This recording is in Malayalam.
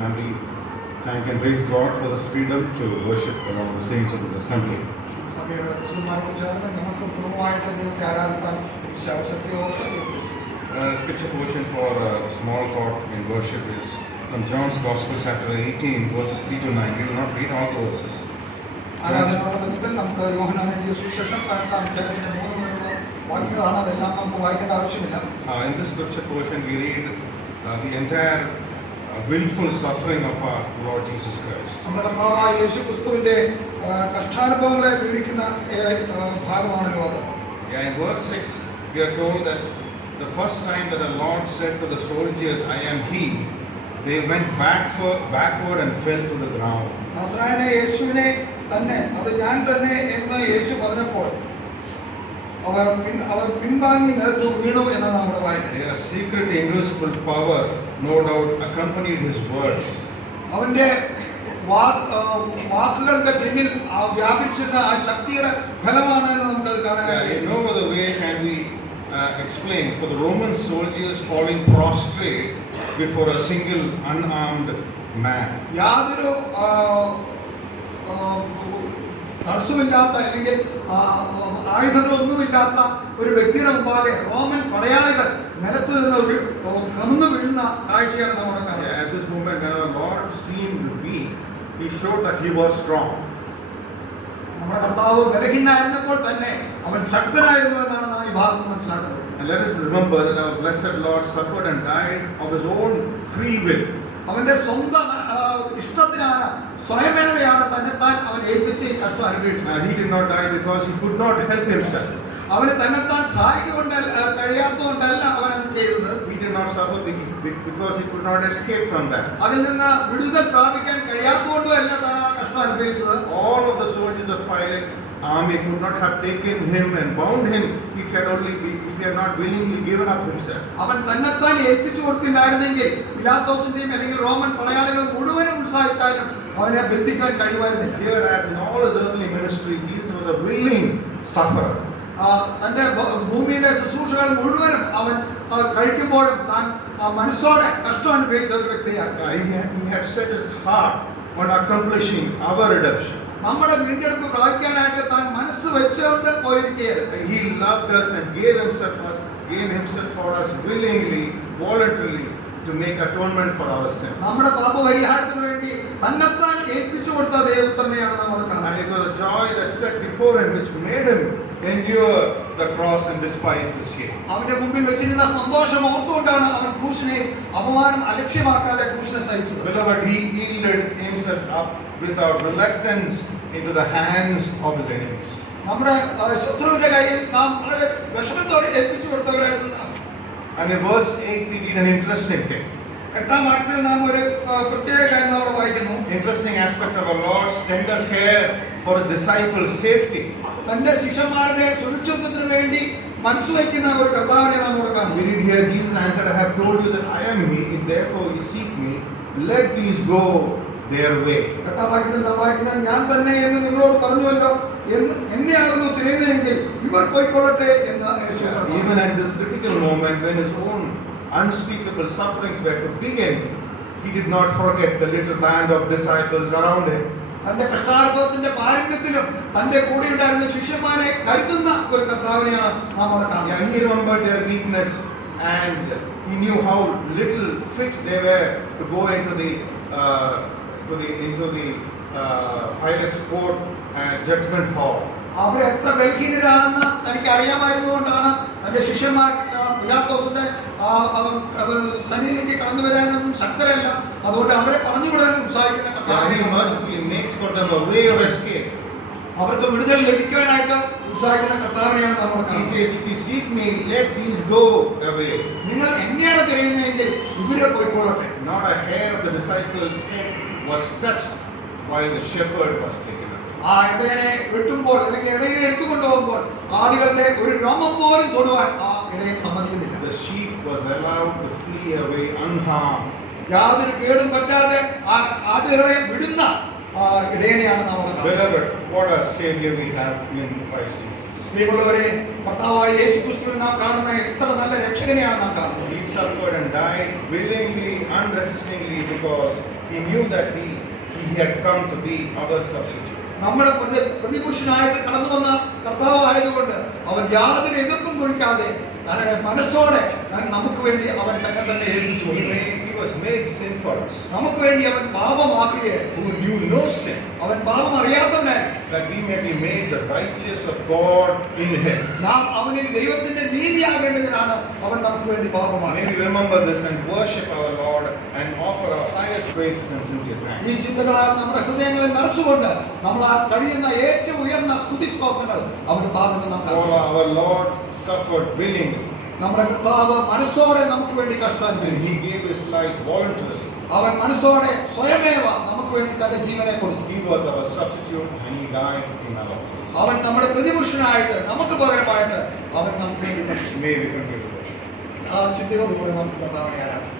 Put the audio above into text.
family thank and praise God for this freedom to worship among the saints of this assembly. Scripture portion for small thought in worship is from John's Gospel, chapter 18, verses 3 to 9. We will not read all the verses. In this scripture portion, we read the entire willful suffering of our Lord Jesus Christ. In verse 6, we are told that the first time that the Lord said to the soldiers, "I am He," they went backward and fell to the ground. Their secret invisible power, no doubt, accompanied his words. In no other way can we explain for the Roman soldiers falling prostrate before a single unarmed man. തടസ്സമില്ലാത്ത അല്ലെങ്കിൽ ആയുധങ്ങളൊന്നുമില്ലാത്ത ഒരു വ്യക്തിയുടെ മുമ്പാകെ റോമൻ പടയാളികൾ നിലത്ത് നിന്ന് കമന്നു വീഴുന്ന കാഴ്ചയാണ് നമ്മുടെ കാണുന്നത്. At this moment, when our Lord seemed weak, He showed that He was strong. നമ്മുടെ കർത്താവ് ബലഹീനനായിരുന്നപ്പോൾ തന്നെ അവൻ ശക്തനായിരുന്നു എന്നാണ് നാം ഈ ഭാഗത്ത് മനസ്സിലാക്കുന്നത്. And let us remember that our blessed Lord suffered and died of His own free will. അവന്റെ സ്വന്തം ഇഷ്ടത്തിനാണ് സ്വയമേവയാണ് തന്നെത്താൻ അവൻ ഏൽപ്പിച്ച് കഷ്ടം അനുഭവിച്ചത്. He did not die because he could not help himself. അവന് തന്നെത്താൻ സഹായിക്കൊണ്ട് കഴിയാത്തതുകൊണ്ടല്ല അവൻ അത് ചെയ്തത്. He did not suffer because he could not escape from that. അതിൽ നിന്ന് വിടുതൽ പ്രാപിക്കാൻ കഴിയാത്തതുകൊണ്ടും അല്ല താൻ ആ കഷ്ടം അനുഭവിച്ചത്. All of the soldiers of Pilate army could not have taken him and bound him if he had not willingly given up himself. അവൻ തന്നെത്താൻ ഏൽപ്പിച്ചു കൊടുത്തില്ലായിരുന്നെങ്കിൽ പിലാത്തോസിന്റെയും അല്ലെങ്കിൽ റോമൻ പടയാളികൾ മുഴുവനും ഉത്സാഹിച്ചാലും അവനെ ബന്ധിക്കാൻ കഴിയുമായിരുന്നില്ല. Here, as in all his earthly ministry, Jesus was a willing sufferer. തന്റെ ഭൂമിയിലെ ശുശ്രൂഷകൾ മുഴുവനും അവൻ കഴിക്കുമ്പോഴും താൻ മനസ്സോടെ കഷ്ടം അനുഭവിച്ച ഒരു വ്യക്തിയാണ്. He had set his heart on accomplishing our redemption. നമ്മുടെ വീണ്ടെടുപ്പ് പ്രാപിക്കാനായിട്ട് താൻ മനസ്സ് വെച്ചുകൊണ്ട് പോയിരിക്കുകയാണ്. He loved us and gave himself for us willingly, voluntarily, to make atonement for our sins. നമ്മുടെ പാപപരിഹാരത്തിന് വേണ്ടി തന്നെത്താൻ ഏൽപ്പിച്ചു കൊടുത്ത ദൈവപുത്രനെയാണ് നമ്മൾ കാണുന്നത്. And it was a joy that set before him which made him endure the cross and despise the shame. അവന്റെ മുമ്പിൽ വെച്ചിരുന്ന സന്തോഷം ഓർത്തുകൊണ്ടാണ് അവൻ ക്രൂശിനെ അപമാനം അലക്ഷ്യമാക്കാതെ ക്രൂശിനെ സഹിച്ചത്. Beloved, he yielded himself up without reluctance into the hands of his enemies. നമ്മുടെ ശത്രുവിന്റെ കയ്യിൽ നാം വളരെ വിഷമത്തോടെ ഏൽപ്പിച്ചു കൊടുത്തവരായിരുന്നു. And in verse 8 we read an interesting thing. എട്ടാം വാക്യത്തിൽ നാം ഒരു പ്രത്യേക കാര്യം അവിടെ വായിക്കുന്നു. Interesting aspect of our Lord's tender care for his disciples' safety. തന്റെ ശിഷ്യന്മാരുടെ സുരക്ഷിതത്വത്തിന് വേണ്ടി മനസ്സ് വയ്ക്കുന്ന ഒരു കർത്താവിനെ നാം ഇവിടെ കാണുന്നു. We read here, Jesus answered, "I have told you that I am He. If therefore you seek me, let these go their way." എട്ടാം വാക്യത്തിൽ നാം വായിക്കുന്നത്, ഞാൻ തന്നെ എന്ന് നിങ്ങളോട് പറഞ്ഞുവല്ലോ, എന്നെയാകുന്നു തിരയുന്നതെങ്കിൽ ഇവർ പോയിക്കൊള്ളട്ടെ എന്ന് യേശു പറഞ്ഞു. Even at this critical moment when his own unspeakable sufferings were to begin, he did not forget the little band of disciples around him. തന്റെ കഷ്ടാനുഭവത്തിന്റെ പാരമ്യത്തിലും തന്റെ കൂടെ ഉണ്ടായിരുന്ന ശിഷ്യന്മാരെ കരുതുന്ന ഒരു കർത്താവിനെയാണ് നാം അവിടെ കാണുന്നത്. He remembered their weakness and he knew how little fit they were to go into the Pilate's court and judgment hall. അവർ എത്ര ബലഹീനരാണെന്ന് തനിക്ക് അറിയാമായിരുന്നുകൊണ്ടാണ് തന്റെ ശിഷ്യന്മാർ പിലാത്തോസിന്റെ സന്നിധിയിലേക്ക് കടന്നു വരാനൊന്നും ശക്തരല്ല. അതുകൊണ്ട് അവരെ പറഞ്ഞുവിടാൻ ഉത്സാഹിക്കുന്ന അവർക്ക് വിടുതൽ ലഭിക്കാനായിട്ട് ഉത്സാഹിക്കുന്ന കർത്താവിനെയാണ് നമ്മൾ നിങ്ങൾ എങ്ങനെയാണ് തിരയുന്നതെങ്കിൽ ഇവരെ പോയിക്കൊള്ളട്ടെ. Not a hair of the disciples' head was touched while the shepherd was taken away. ആ ഇടയനെ വെട്ടുമ്പോൾ അല്ലെങ്കിൽ ഇടയനെ എടുത്തുകൊണ്ടുപോകുമ്പോൾ ആടുകളുടെ ഒരു രോമം പോലും തൊടുവാൻ ആ ഇടയൻ സമ്മതിക്കുന്നില്ല. The sheep was allowed to flee away unharmed. യാതൊരു കേടും പറ്റാതെ ആ ആടുകളെ വിടുന്ന ഇടയനെയാണ് നാം കാണുന്നത്. Beloved, what a savior we have in Christ Jesus. പ്രിയമുള്ളവരെ, കർത്താവായ യേശുക്രിസ്തുവിൽ നാം കാണുന്ന എത്ര നല്ല രക്ഷകനെയാണ് നാം കാണുന്നത്. He suffered and died willingly, unresistingly, because he knew that he had come to be our substitute. നമ്മുടെ പ്രതിപുരുഷനായിട്ട് കടന്നു വന്ന കർത്താവ് ആയതുകൊണ്ട് അവൻ യാതൊരു എതിർപ്പും കുറിക്കാതെ തന്റെ മനസ്സോടെ നമുക്ക് വേണ്ടി അവൻ തന്നെ ഏൽപ്പിച്ചു. He was made sin for us. നമുക്ക് വേണ്ടി അവൻ പാപമാക്കുകയെ, who knew no sin, അവൻ പാപം അറിയാത്തവനായി, that we may be made the righteous of God in him. നാം അവനിൽ ദൈവത്തിന്റെ നീതിയാകേണ്ടതിനാണ് അവൻ നമുക്ക് വേണ്ടി പാപമാക്കി. May we remember this and worship our Lord and offer our highest praises and sincere thanks. ഈ ചിന്തകളാൽ നമ്മുടെ ഹൃദയങ്ങളെ നിറച്ചുകൊണ്ട് നമ്മൾ ആ കഴിയുന്ന ഏറ്റവും ഉയർന്ന സ്തുതി സ്തോത്രങ്ങൾ അവന്റെ പാദത്തിൽ നാം For our Lord suffered willingly. നമ്മുടെ കർത്താവ് മനസ്സോടെ നമുക്ക് വേണ്ടി കഷ്ടം And അനുഭവിച്ചു. he gave his life voluntarily. അവൻ മനസ്സോടെ സ്വയമേവ നമുക്ക് വേണ്ടി തന്റെ ജീവനെ കൊടുത്തു. He was our substitute and he died in our place. അവൻ നമ്മുടെ പ്രതിപുരുഷനായിട്ട് നമുക്ക് പകരമായിട്ട് അവൻ നമുക്ക് വേണ്ടി മരിച്ചു. May we continue to worship. ആ ചിന്തയോടുകൂടെ നമുക്ക് കർത്താവിനെ ആരാധിക്കാം.